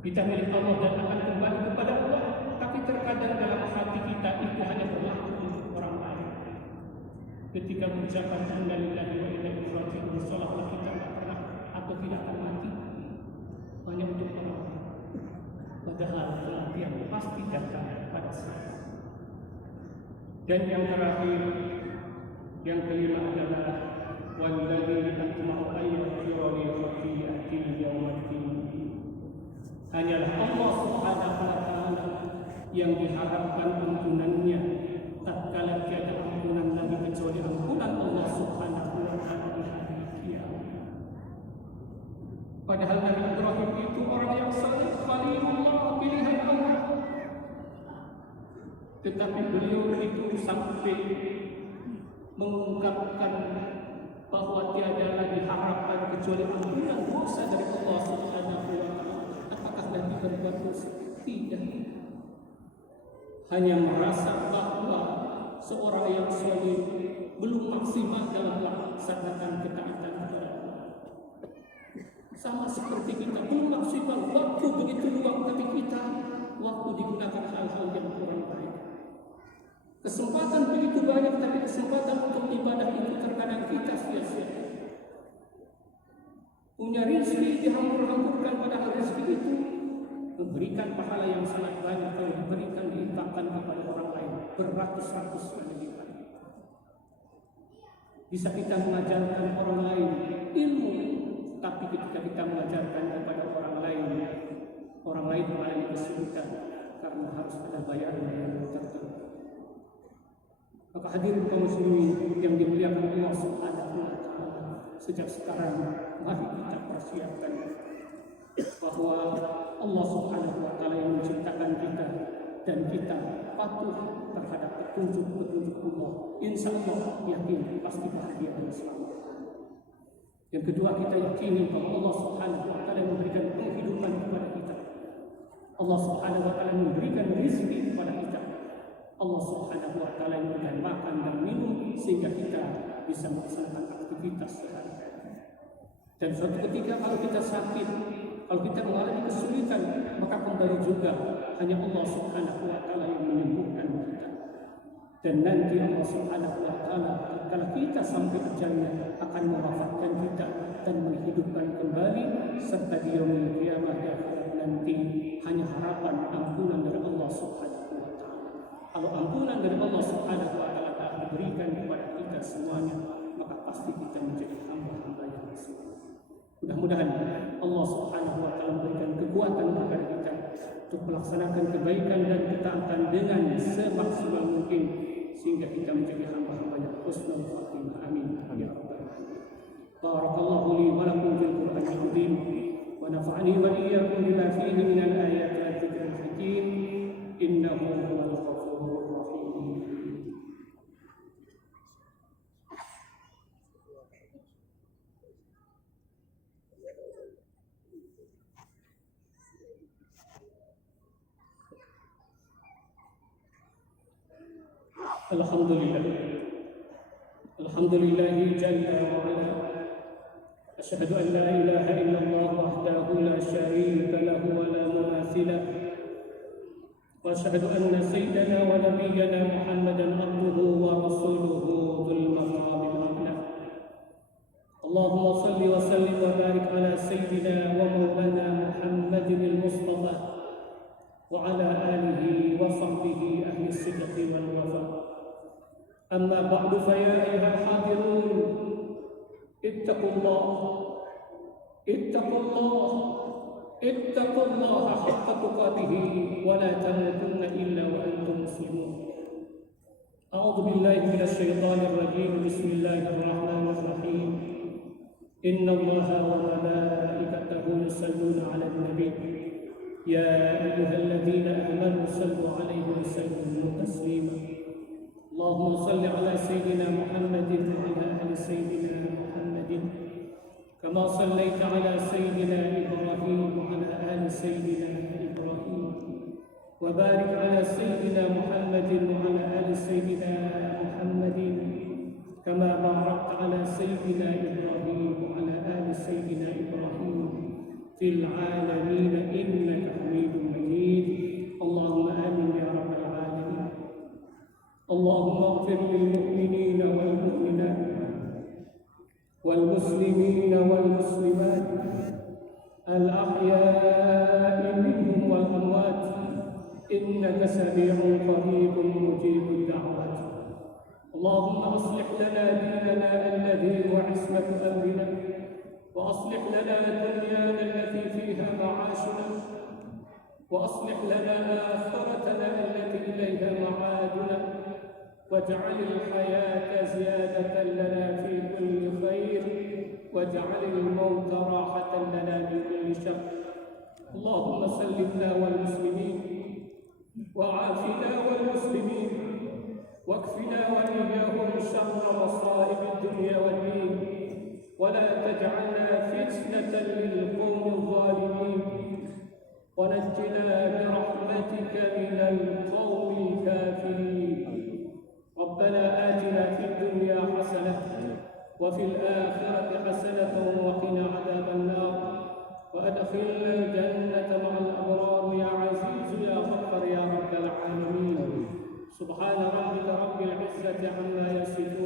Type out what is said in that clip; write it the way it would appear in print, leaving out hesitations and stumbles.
Kita milik Allah dan akan kembali kepada Allah. Tapi terkadang dalam hati kita itu hanya berlaku untuk orang lain. Ketika mengucapkan inna lillahi wa inna ilaihi raji'un, seolah-olah kita tidak pernah atau tidak akan mati hanya untuk orang lain. Padahal kematian pasti datang pada saya. Dan yang terakhir, yang kelima adalah walladzi atma'u an yaghfira li khati'ati yaumiddin. Hanyalah Allah Subhanahu wa taala yang diharapkan ampunannya tatkala tiada ampunan lagi kecuali ampunan Allah Subhanahu wa taala di hari kiamat. Padahal Nabi Ibrahim itu orang yang saleh, Khalilullah, pilihan Allah. Tetapi beliau itu sampai mengungkapkan bahwa tiada lagi harapan kecuali ampunan dosa dari Allah Subhanahu wa taala. Apakah Nabi berbuat dosa? Tidak. Hanya merasa bahwa seorang yang saleh belum maksimal dalam melaksanakan ketaatan kepada Allah. Sama seperti kita belum maksimal, waktu begitu luang, tapi kita waktu digunakan hal-hal yang kurang baik. Kesempatan begitu banyak, tapi kesempatan untuk ibadah itu terkadang kita sia-sia. Punya rezeki dihambur-hamburkan, padahal rezeki itu memberikan pahala yang sangat banyak kalau diberikan diinfakkan kepada orang lain beratus-ratus kali lipat. Bisa kita mengajarkan orang lain ilmu, tapi ketika kita mengajarkan kepada orang lain mengalami kesulitan karena harus ada bayaran tertentu. Maka hadirin kaum muslimin yang dimuliakan Allah Subhanahu wa taala, sejak sekarang mari kita persiapkan bahwa Allah Subhanahu wa taala yang menciptakan kita dan kita patuh terhadap petunjuk-petunjuk Allah. Insya Allah yakin pasti bahagia dan selamat. Yang kedua, kita yakini bahwa Allah Subhanahu wa taala memberikan penghidupan kepada kita. Allah Subhanahu wa taala memberikan rezeki kepada kita. Allah Subhanahu wa taala memberikan makan dan minum sehingga kita bisa melaksanakan aktivitas sehari-hari. Dan suatu ketika kalau kita sakit, kalau kita mengalami kesulitan, maka kembali juga hanya Allah Subhanahu wa taala yang menyembuhkan kita. Dan nanti Allah Subhanahu wa taala kalau kita sampai ajalnya akan mewafatkan kita dan menghidupkan kembali, serta di yaumil qiyamah nanti hanya harapan ampunan dari Allah Subhanahu wa taala. Kalau ampunan dari Allah Subhanahu wa taala tak diberikan kepada kita semuanya, maka pasti kita menjadi hamba-hamba yang bersyukur. Mudah-mudahan Allah Subhanahu wa taala memberikan kekuatan kepada kita untuk melaksanakan kebaikan dan ketaatan dengan semaksimal mungkin sehingga kita menjadi hamba-hamba yang husnul khatimah. Amin ya rabbal alamin. Barakallahu li wa lakum fil Qur'anil azim wa nafa'ani wa iyyakum bima fihi min al-ayati wa dzikril hakim. Innahu huwal ghafurur rahim. Alhamdulillah jalla wa ala. Asyhadu an la ilaha illallah wahdahu la syarika lahu wa la mumatsila. Wa asyhadu anna sayyidana wa nabiyyana Muhammadan abduhu wa rasuluhu dzul maqamil a'la. Allahumma shalli wa sallim wa barik ala sayyidina wa maulana Muhammadin al-Mustafa wa ala alihi wa sahbihi ahli sidqi wal wafa. أما بعد فيا أيها الحاضرون اتقوا الله حق تقاته ولا تموتن إلا وأنتم مسلمون. أعوذ بالله من الشيطان الرجيم. بسم الله الرحمن الرحيم. إن الله وملائكته يصلون على النبي يا أيها الذين آمنوا صلوا عليه وسلموا تسليما. اللهم صل على سيدنا محمد وعلى آل سيدنا محمد كما صليت على سيدنا إبراهيم وعلى آل سيدنا إبراهيم وبارك على سيدنا محمد وعلى آل سيدنا محمد كما باركت على سيدنا إبراهيم وعلى آل سيدنا إبراهيم في العالمين إنك حميد مجيد. اللهم آمين يا رب العالمين. اللهم اغفر للمؤمنين والمؤمنات والمسلمين والمسلمات الأحياء منهم والأموات إنك سميع قريب مجيب الدعوات. اللهم أصلح لنا ديننا الذي هو عصمة أمرنا، وأصلح لنا دنيانا التي فيها معاشنا، وأصلح لنا آخرتنا التي إليها معادنا، واجعل الحياة زيادة لنا في كل خير، واجعل الموت راحة لنا من كل شر. اللهم سلمنا والمسلمين، وعافنا والمسلمين، واكفنا وإياهم شر مصائب الدنيا والدين، ولا تجعلنا فتنة للقوم الظالمين، ونجنا برحمتك من القوم الكافرين. ربنا آتنا في الدنيا حسنة وفي الآخرة حسنة وقنا عذاب النار، وأدخلنا الجنة مع الأبرار يا عزيز يا غفار يا رب العالمين. سبحان ربك رب العزة عما يصفون،